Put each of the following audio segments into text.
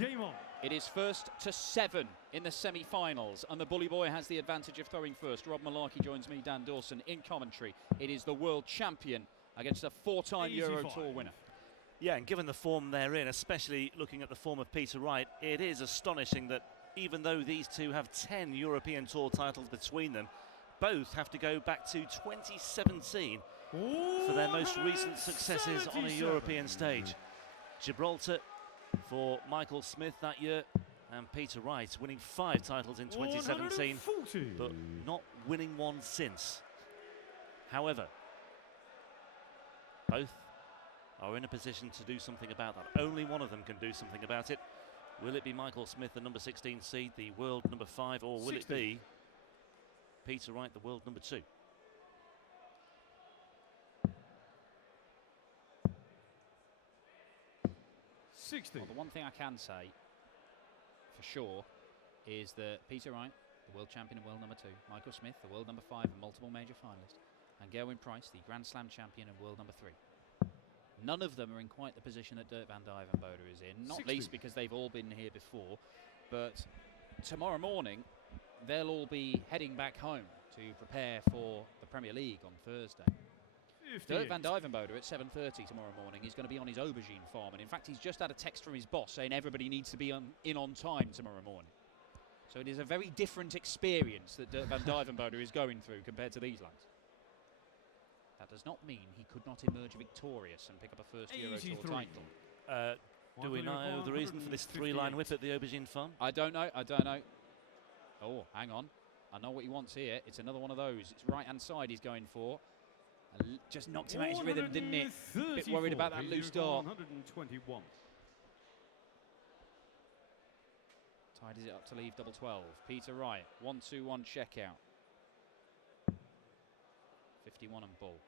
Game on. It is first to 7 in the semi-finals, and the Bully Boy has the advantage of throwing first. Rob Malarkey joins me, Dan Dawson, in commentary. It is the world champion against a 4-time Euro Tour winner. Yeah, and given the form they're in, especially looking at the form of Peter Wright, it is astonishing that even though these two have 10 European Tour titles between them, both have to go back to 2017 for their most recent successes on a European stage. Gibraltar for Michael Smith that year, and Peter Wright winning 5 titles in 2017, but not winning one since. However, both are in a position to do something about that. Only one of them can do something about it. Will it be Michael Smith, the number 16 seed, the world number 5, or will it be Peter Wright, the world number 2? Well, the one thing I can say for sure is that Peter Wright, the world champion and world number 2, Michael Smith, the world number 5 and multiple major finalist, and Gerwyn Price, the Grand Slam champion and world number 3. None of them are in quite the position that Dirk van Dijvenbode is in, not least because they've all been here before. But tomorrow morning, they'll all be heading back home to prepare for the Premier League on Thursday. Dirk van Dijvenbode at 7:30 tomorrow morning is going to be on his aubergine farm, and in fact he's just had a text from his boss saying everybody needs to be in on time tomorrow morning. So it is a very different experience that Dirk van Dijvenbode is going through compared to these lads. That does not mean he could not emerge victorious and pick up a first Euro Tour title. Do we know the reason for this 3-line whip at the aubergine farm? I don't know. Oh, hang on. I know what he wants here. It's another one of those. It's right-hand side he's going for. Just knocked him out his rhythm, didn't it? A bit worried about that loose dart. 121. Tidies it up to leave double 12. Peter Wright, 1-2-1 checkout. 51 and ball.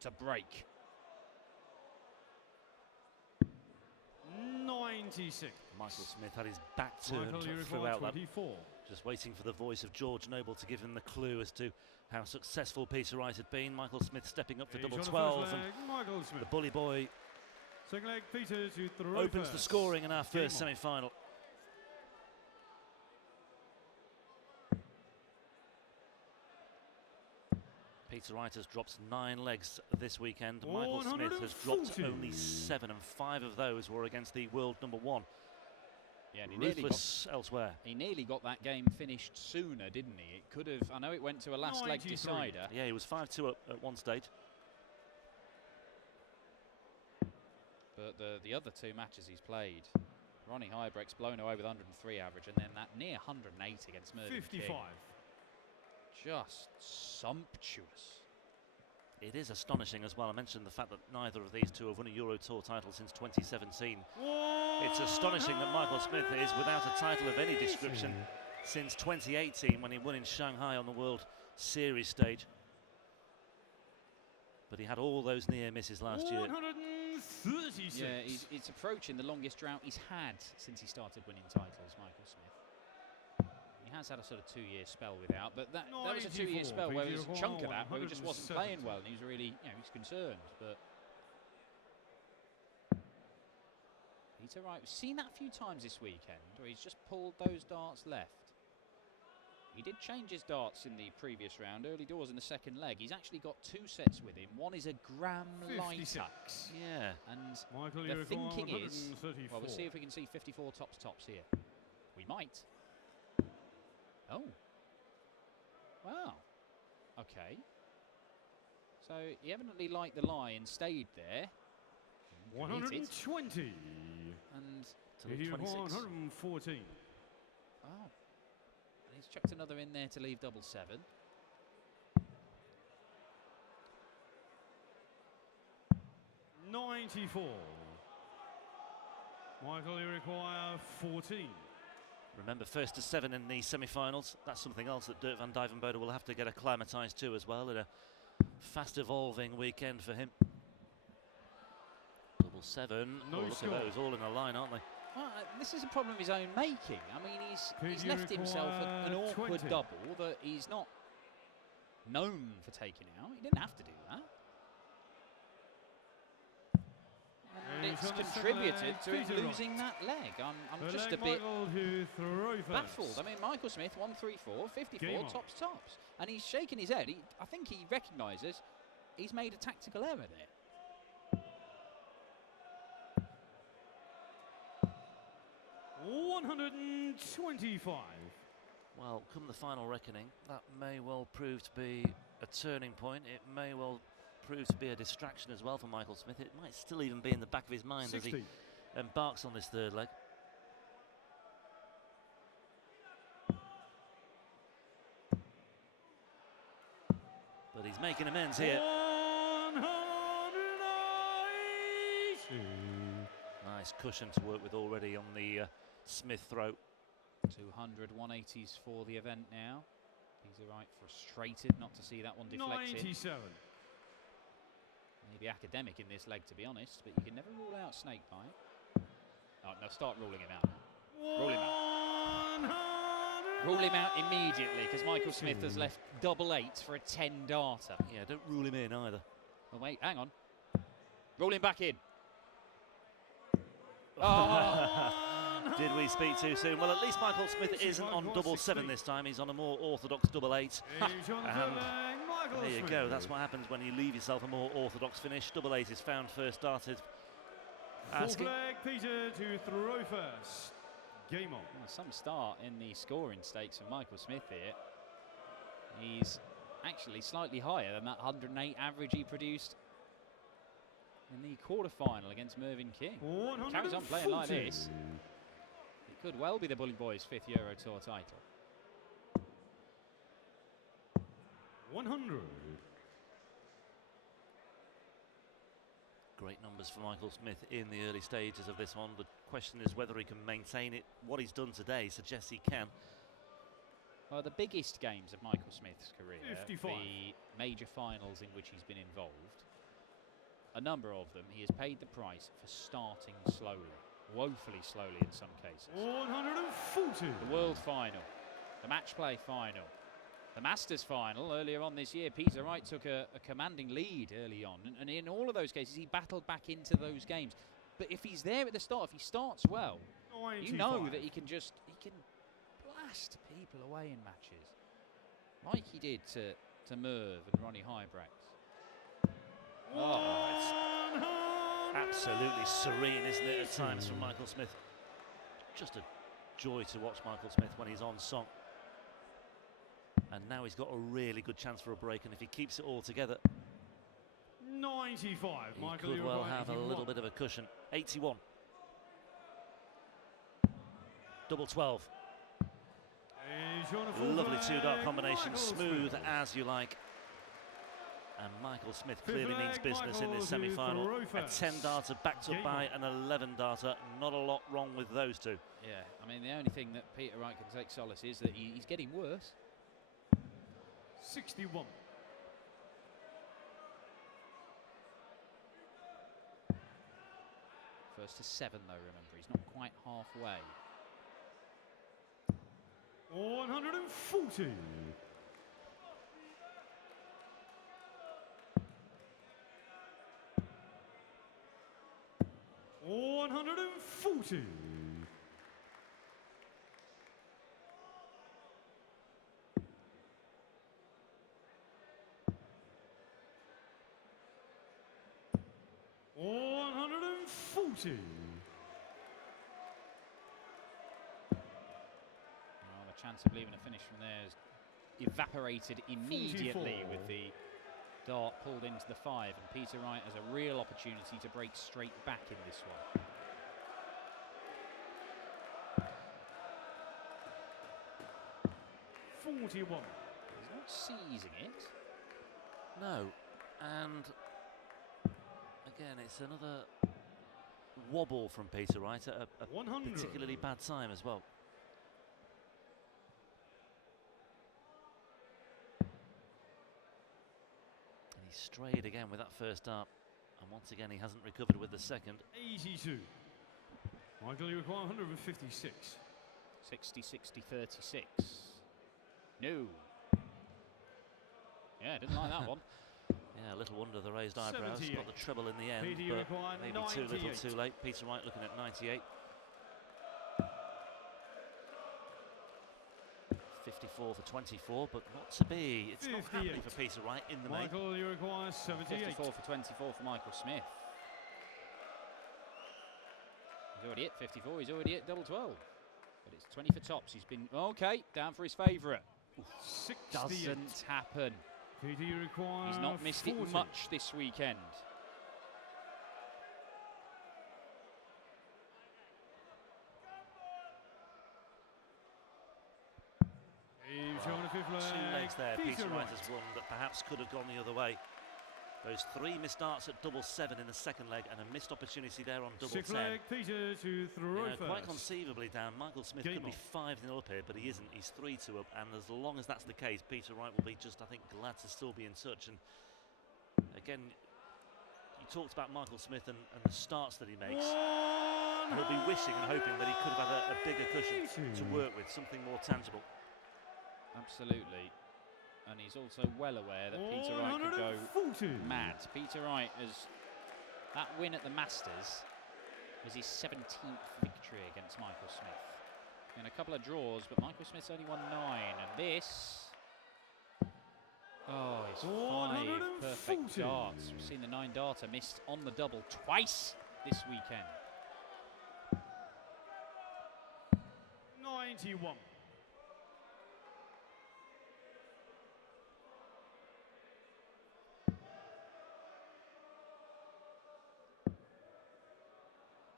To break. 96. Michael Smith had his back turned throughout that, just waiting for the voice of George Noble to give him the clue as to how successful Peter Wright had been. Michael Smith stepping up for double 12, and the Bully Boy opens the scoring in our first semi-final. Peter Wright has dropped 9 legs this weekend. Michael Smith has dropped only 7, and 5 of those were against the world number 1. Yeah, and he ruthless elsewhere. He nearly got that game finished sooner, didn't he? It could have. I know it went to a last leg decider. Yeah, he was 5-2 up at one stage. But the other 2 matches he's played, Ronnie Huybrecht's blown away with 103 average, and then that near 108 against Mervyn 55. King. Just sumptuous. It is astonishing as well. I mentioned the fact that neither of these two have won a Euro Tour title since 2017. It's astonishing that Michael Smith is without a title of any description since 2018 when he won in Shanghai on the World Series stage. But he had all those near misses last year. 136. Yeah, it's approaching the longest drought he's had since he started winning titles, Michael Smith. He has had a sort of 2-year spell without, but that was a 2-year spell where there was a chunk of that where he just wasn't playing well, and he was really, he's concerned. But Peter Wright, we've seen that a few times this weekend, where he's just pulled those darts left. He did change his darts in the previous round, early doors in the second leg. He's actually got 2 sets with him. One is a gram lighter. Yeah. And the thinking is, well, we'll see if we can see 54 tops here. We might. Oh. Wow. Okay. So he evidently liked the lie and stayed there. 120. And to leave 26. 114. Oh. And he's chucked another in there to leave double 7. $94. Michael, you require 14. Remember, first to 7 in the semi-finals. That's something else that Dirk van Dijvenbode will have to get acclimatised to as well in a fast-evolving weekend for him. Double 7. No look score. at those, all in a line, aren't they? Well, this is a problem of his own making. I mean, he's left himself an awkward 20. double that he's not known for taking out. He didn't have to do that. And and it's contributed to him losing that leg. I'm just a bit baffled. I mean, Michael Smith, 134, 54, tops. And he's shaking his head. I think he recognises he's made a tactical error there. 125. Well, come the final reckoning, that may well prove to be a turning point. It may well prove to be a distraction as well for Michael Smith. It might still even be in the back of his mind 60. as he embarks on this third leg. But he's making amends here. 180. Nice cushion to work with already on the Smith throw. 200 180s for the event now. Peter Wright frustrated not to see that one deflected. 97. Maybe academic in this leg, to be honest, but you can never rule out snake bite. Oh, no, start ruling him out. Rule him out. Rule him out immediately, because Michael Smith has left double eights for a 10-darter. Yeah, don't rule him in either. Oh, wait, hang on. Rule him back in. Oh! Did we speak too soon? Well, at least Michael Smith isn't on double 7 this time. He's on a more orthodox double 8. And there you go. That's what happens when you leave yourself a more orthodox finish. Double 8 is found first, started. Full flag, Peter to throw first. Game on. Well, some start in the scoring stakes for Michael Smith here. He's actually slightly higher than that 108 average he produced in the quarter-final against Mervyn King. Carries on playing like this. It could well be the Bully Boys' 5th Euro Tour title. 100. Great numbers for Michael Smith in the early stages of this one. The question is whether he can maintain it. What he's done today suggests he can. Well, the biggest games of Michael Smith's career, 55. the major finals in which he's been involved, a number of them, he has paid the price for starting slowly, woefully slowly in some cases. 140. The World Final, the Match Play Final, the Masters Final earlier on this year. Peter Wright took a commanding lead early on, and in all of those cases he battled back into those games. But if he's there at the start, if he starts well, 95. you know that he can blast people away in matches, like he did to Merv and Ronnie Hybrex. Oh, it's absolutely serene, isn't it, at times from Michael Smith. Just a joy to watch Michael Smith when he's on song. And now he's got a really good chance for a break, and if he keeps it all together, 95. he Michael, could well right, have a little bit of a cushion. 81. Double 12. Lovely two-dart combination, smooth as you like. And Michael Smith clearly means business in this semi-final. A 10-darter backed up by an 11-darter. Not a lot wrong with those two. Yeah, I mean, the only thing that Peter Wright can take solace is that he's getting worse. 61. First to 7, though, remember. He's not quite halfway. 140. 140. 140. Well, the chance of leaving a finish from there is evaporated immediately 44. with the dart pulled into the 5, and Peter Wright has a real opportunity to break straight back in this one. He's not seizing it. No, and again, it's another wobble from Peter Wright at a 100. particularly bad time as well. And he strayed again with that first dart, and once again he hasn't recovered with the second. 82. Michael, you require 156. 60, 60, 36. No. Yeah, didn't like that one. Yeah, Yeah, a little wonder the raised eyebrows. 78. Got the treble in the end, PD but required maybe too little 98. too late. Peter Wright looking at 98. 54 for 24, but not to be. It's not happening for Peter Wright in the main. Michael, you require 78. 54 for 24 for Michael Smith. He's already hit 54, he's already hit double 12. But it's 20 for tops. He's been, okay, down for his favourite. Doesn't happen. PD require He's not missed 40. it much this weekend. He's showing a fifth leg. 2 legs there. Peter Wright Wright has won that perhaps could have gone the other way. Those 3 missed darts at double 7 in the second leg and a missed opportunity there on double 10. Sixth leg, Peter to throw first. Quite conceivably down. Michael Smith could be 5-0 up here, but he isn't. He's 3-2 up, and as long as that's the case, Peter Wright will be just, I think, glad to still be in touch. And again, you talked about Michael Smith and the starts that he makes. He'll be wishing and hoping that he could have had a bigger cushion to work with, something more tangible. Absolutely. And he's also well aware that Peter Wright could go mad. Peter Wright has, that win at the Masters was his 17th victory against Michael Smith. In a couple of draws, but Michael Smith's only won 9. And this, oh, it's 5 perfect darts. We've seen the 9-darter missed on the double twice this weekend. 91.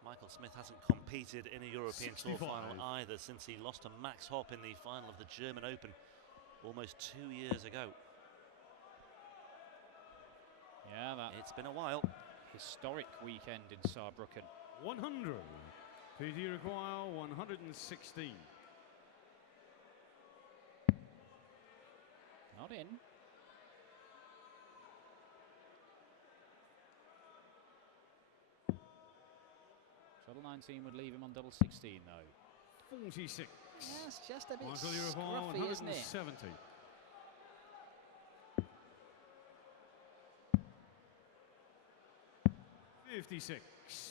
Michael Smith hasn't competed in a European 65. Tour final either since he lost to Max Hopp in the final of the German Open almost 2 years ago. Yeah, that it's been a while. Historic weekend in Saarbrücken. 100. PD require 116. Not in. Treble 19 would leave him on double 16 though. 46. Yes, just a bit Michael, you require scruffy, isn't it? 170. .56.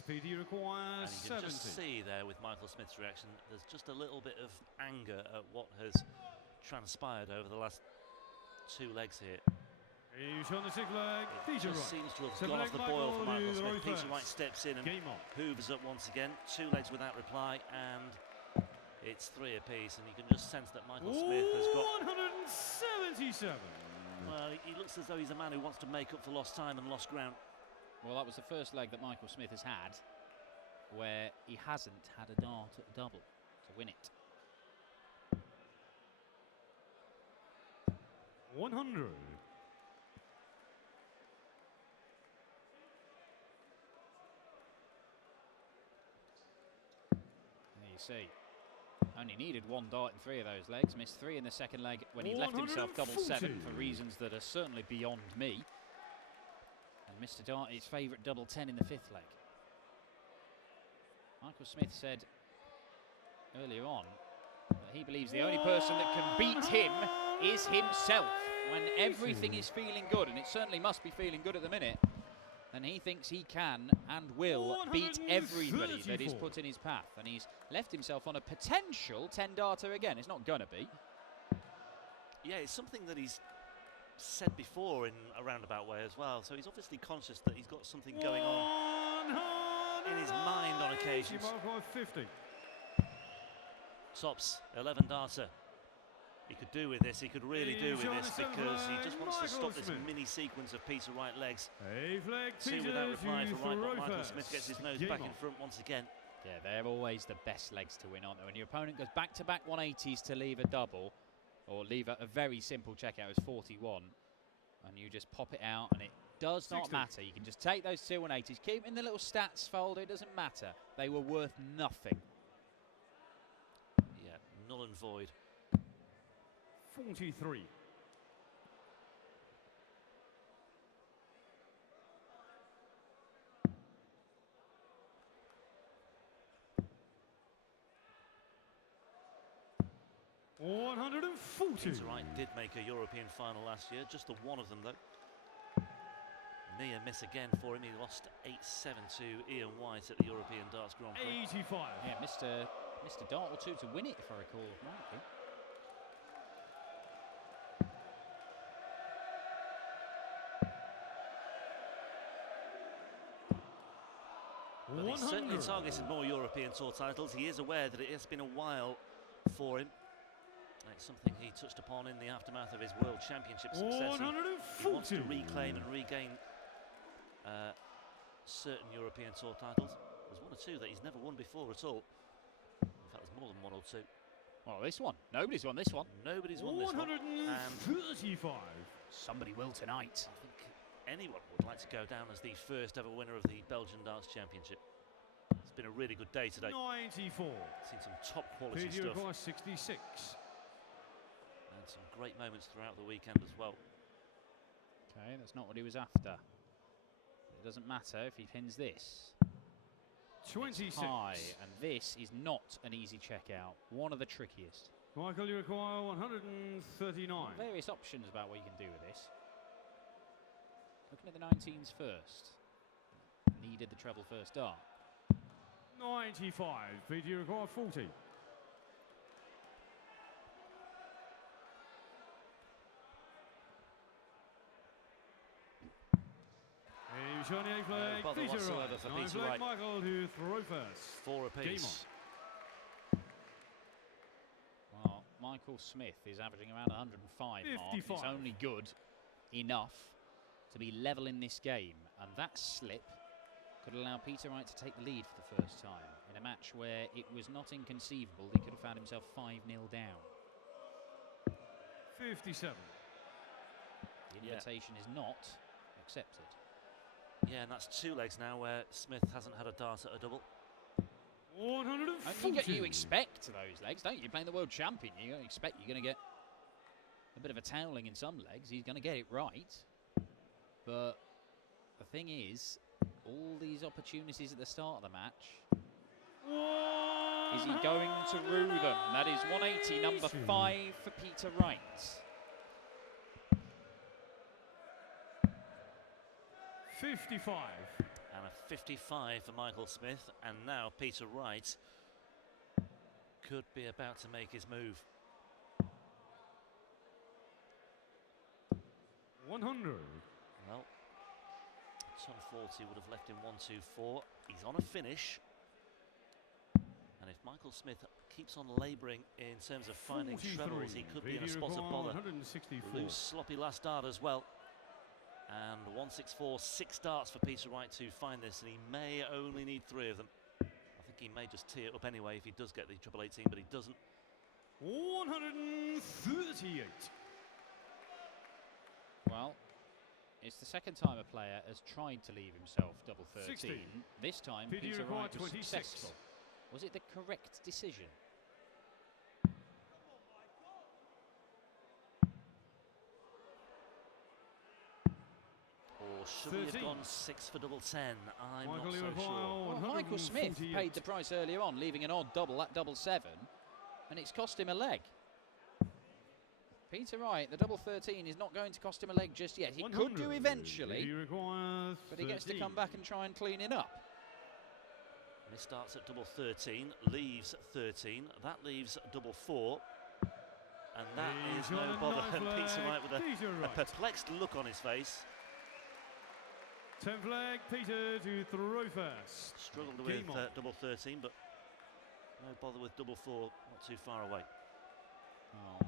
PD requires 70. And you can just see there with Michael Smith's reaction, there's just a little bit of anger at what has transpired over the last 2 legs here. He's on the 6th leg. It Peter just Wright. seems to have 7 gone leg off the boil for Michael to Smith. Peter first. Wright steps in and Game on. hoovers up once again. 2 legs without reply, and it's 3 apiece. And you can just sense that Michael Smith has got 177. Well, he looks as though he's a man who wants to make up for lost time and lost ground. Well, that was the first leg that Michael Smith has had where he hasn't had a dart at double to win it. 100. There you see. Only needed 1 dart in 3 of those legs. Missed 3 in the second leg when he left himself double 7 for reasons that are certainly beyond me. And missed a dart, his favourite double 10 in the 5th leg. Michael Smith said earlier on that he believes the only person that can beat him is himself. When everything is feeling good, and it certainly must be feeling good at the minute, and he thinks he can and will beat everybody that is put in his path. And he's left himself on a potential 10-darter again. It's not going to be. Yeah, it's something that he's said before in a roundabout way as well. So he's obviously conscious that he's got something going on in his mind on occasions. 50. Tops, 11-darter. He could do with this, he could really do with this, because he just wants to stop this mini sequence of Peter Wright legs. 2 without reply for Wright, but Michael Smith gets his nose back in front once again. Yeah, they're always the best legs to win, aren't they? When your opponent goes back-to-back 180s to leave a double, or leave a very simple checkout as 41, and you just pop it out, and it does not matter. You can just take those 2 180s, keep them in the little stats folder, it doesn't matter. They were worth nothing. Yeah, null and void. 43. Peter Wright did make a European final last year, just the one of them though. Near miss again for him. He lost 8-7 to Ian White at the European Darts Grand Prix. 85. Yeah, missed a dart or two to win it, if I recall rightly. But he's certainly targeted more European Tour titles. He is aware that it has been a while for him. It's something he touched upon in the aftermath of his World Championship success. He wants to reclaim and regain certain European Tour titles. There's one or two that he's never won before at all. In fact, there's more than one or two. Well, this one. Nobody's won this one. Nobody's won this one. 135. Somebody will tonight. I think anyone would like to go down as the first ever winner of the Belgian Darts Championship. It's been a really good day today. 94. Seen some top quality PDC stuff. 66. And some great moments throughout the weekend as well. Okay, that's not what he was after. It doesn't matter if he pins this. 26. It's high, and this is not an easy check out. One of the trickiest. Michael, you require 139. Various options about what you can do with this. Looking at the 19s first. Needed the treble first dart. 95. PDC require 40. Shiny A flag, bother Peter whatsoever Wright. for Nine Peter flag, Wright. Michael to throw first. 4 apiece. Well, Michael Smith is averaging around 105 mark. 55. It's only good enough to be level in this game, and that slip could allow Peter Wright to take the lead for the first time in a match where it was not inconceivable he could have found himself 5-0 down. 57. The invitation is not accepted. Yeah, and that's 2 legs now where Smith hasn't had a dart at a double. 140. You expect those legs, don't you? Playing the world champion, you expect you're going to get a bit of a toweling in some legs. He's going to get it right. But the thing is, all these opportunities at the start of the match, is he going to rue them? That is 180, number 5 for Peter Wright. 55. And a 55 for Michael Smith, and now Peter Wright could be about to make his move. 100. Well, ton 40 would have left him 1-2-4. He's on a finish, and if Michael Smith keeps on labouring in terms of finding trebles, he could be in a spot of bother. 164. Loose, sloppy last dart as well. And 164, 6 darts for Peter Wright to find this, and he may only need 3 of them. I think he may just tee it up anyway if he does get the triple 18, but he doesn't. 138. Well, it's the second time a player has tried to leave himself double 13. 16. This time, PDC Peter required Wright was 26. successful. Was it the correct decision? Or should we have gone 6 for double 10? I'm Michael, not so sure. Well, Michael Smith paid the price earlier on, leaving an odd double at double 7, and it's cost him a leg. Peter Wright, the double 13 is not going to cost him a leg just yet. He could do eventually, but he gets to come back and try and clean it up. He starts at double 13, leaves 13. That leaves double 4. And that is no bother. And Peter Wright with a perplexed look on his face. 10 flag, Peter to throw first. Struggled with double 13, but no bother with double 4, not too far away. Oh.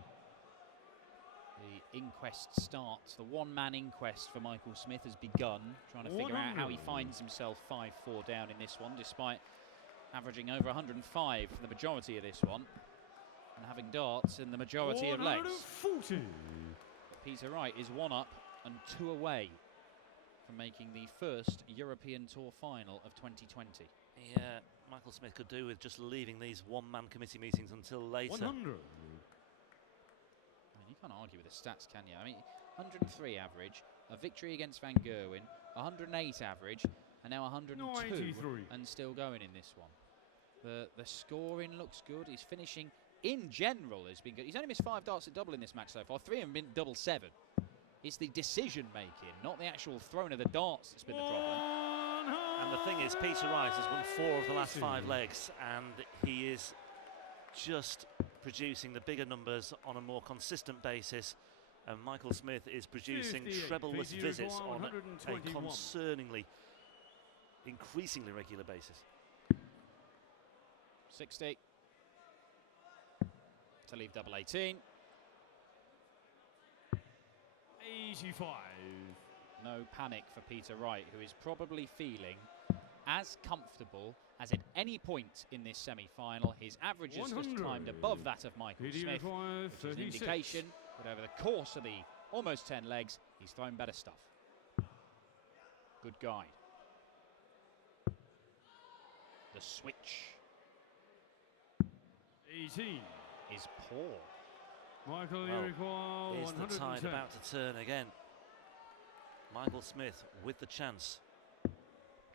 The inquest starts. The one-man inquest for Michael Smith has begun, trying to figure out how he finds himself 5-4 down in this one, despite averaging over 105 for the majority of this one, and having darts in the majority of legs. 140. Peter Wright is 1 up and 2 away from making the first European Tour final of 2020. Yeah, Michael Smith could do with just leaving these one-man committee meetings until later. 100. You can't argue with the stats, can you? I mean, 103 average, a victory against Van Gerwen, 108 average, and now 102, 93. and still going in this one. The scoring looks good. His finishing, in general, has been good. He's only missed 5 darts at double in this match so far. 3 have been double 7. It's the decision-making, not the actual throwing of the darts that's been the problem. And the thing is, Peter Wright has won 4 of the last 5 legs, and he is just producing the bigger numbers on a more consistent basis. And Michael Smith is producing treble-less visits on a concerningly, increasingly regular basis. 60 to leave double 18. 85. No panic for Peter Wright, who is probably feeling as comfortable as at any point in this semi-final. His average has just climbed above that of Michael Smith, which is an indication that over the course of the almost 10 legs, he's thrown better stuff. Good guide. The switch 18 is poor. Michael is the tide about to turn again? Michael Smith with the chance.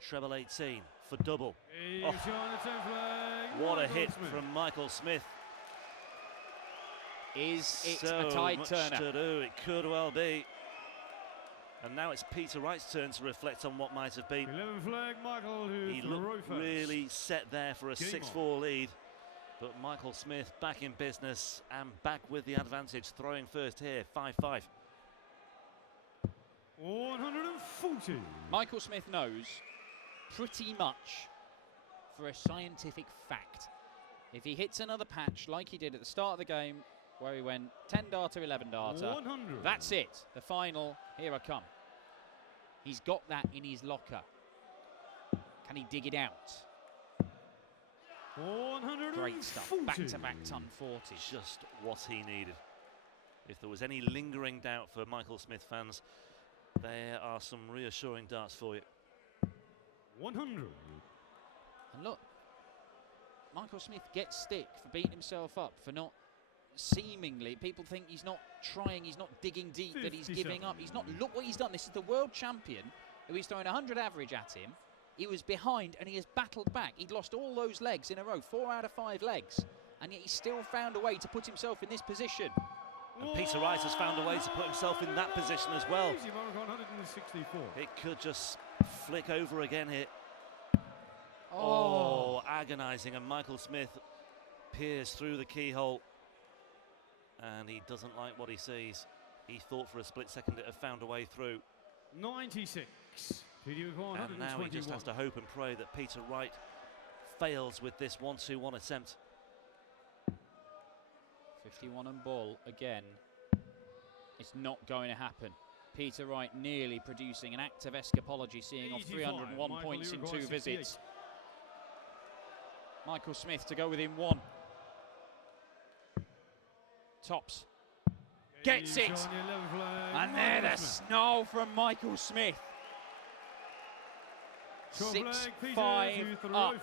Treble 18 for double. Oh, what a hit from Michael Smith. Is it so a tide much turner? To do. It could well be. And now it's Peter Wright's turn to reflect on what might have been. 11 flag, Michael, he looked really set there for a 6-4 lead. But Michael Smith back in business and back with the advantage, throwing first here, 5-5. 140. Michael Smith knows pretty much for a scientific fact, if he hits another patch like he did at the start of the game, where he went 10 darter, 11 darter, 100. that's it. The final, here I come. He's got that in his locker. Can he dig it out? 140. Great stuff. Back-to-back ton 40. Just what he needed. If there was any lingering doubt for Michael Smith fans, there are some reassuring darts for you. 100. And look, Michael Smith gets stick for beating himself up, for not seemingly, people think he's not trying, he's not digging deep, that he's giving up. He's not. Look what he's done. This is the world champion who he's throwing 100 average at him. He was behind and he has battled back. He'd lost all those legs in a row, 4 out of 5 legs, and yet he still found a way to put himself in this position. And Peter Wright has found a way to put himself in that position as well. 164. It could just flick over again here. Oh, agonising, and Michael Smith peers through the keyhole, and he doesn't like what he sees. He thought for a split second it had found a way through. 96. And now he just has to hope and pray that Peter Wright fails with this 1-2-1 attempt. 51 and ball again. It's not going to happen. Peter Wright nearly producing an act of escapology, seeing off 301 points in 2 visits. Michael Smith to go within 1. Tops. Gets it! And there the snarl from Michael Smith. 6-5 up.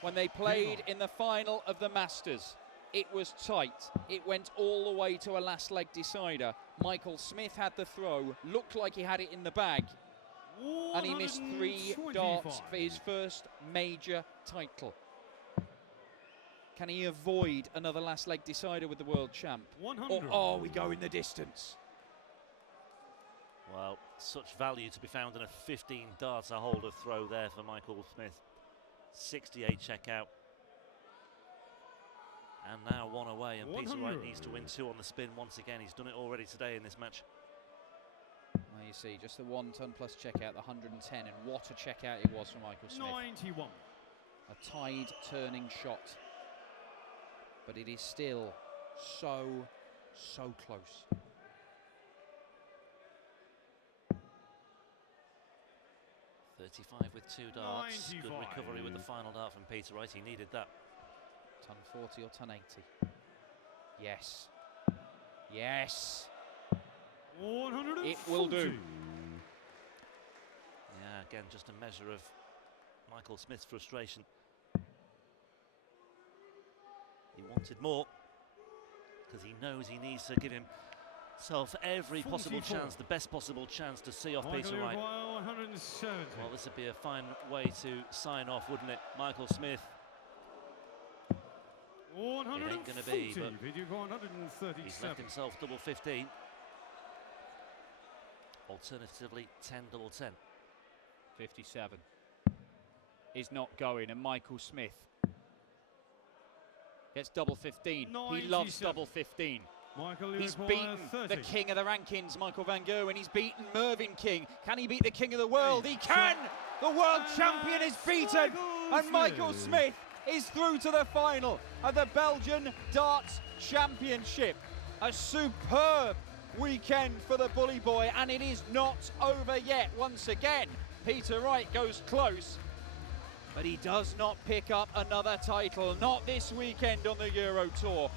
When they played in the final of the Masters, it was tight. It went all the way to a last leg decider. Michael Smith had the throw, looked like he had it in the bag, and he missed 3 darts for his first major title. Can he avoid another last leg decider with the world champ? 100. Or are we going the distance? Well, such value to be found in a 15 darts a holder throw there for Michael Smith. 68 checkout. And now 1 away, and 100. Peter Wright needs to win 2 on the spin once again. He's done it already today in this match. Well, you see, just the 1 ton plus checkout, the 110, and what a checkout it was for Michael Smith. 91. A tide turning shot. But it is still so close. .35 with 2 darts. 95. Good recovery with the final dart from Peter Wright. He needed that. Ton 40 or ton 80? Yes. Yes. 140. It will do. Yeah, again, just a measure of Michael Smith's frustration. He wanted more because he knows he needs to give himself every possible chance, the best possible chance to see off Peter Wright. 170. Well, this would be a fine way to sign off, wouldn't it? Michael Smith. It ain't going to be, but he's left himself double 15. alternatively 10 double 10. 57 is not going, and Michael Smith gets double 15. He loves double 15. He's beaten the king of the rankings, Michael van Gerwen. He's beaten Mervyn King. Can he beat the king of the world? He can! The world champion is beaten, and Michael Smith is through to the final of the Belgian Darts Championship. A superb weekend for the bully boy, and it is not over yet. Once again, Peter Wright goes close, but he does not pick up another title, not this weekend on the Euro Tour.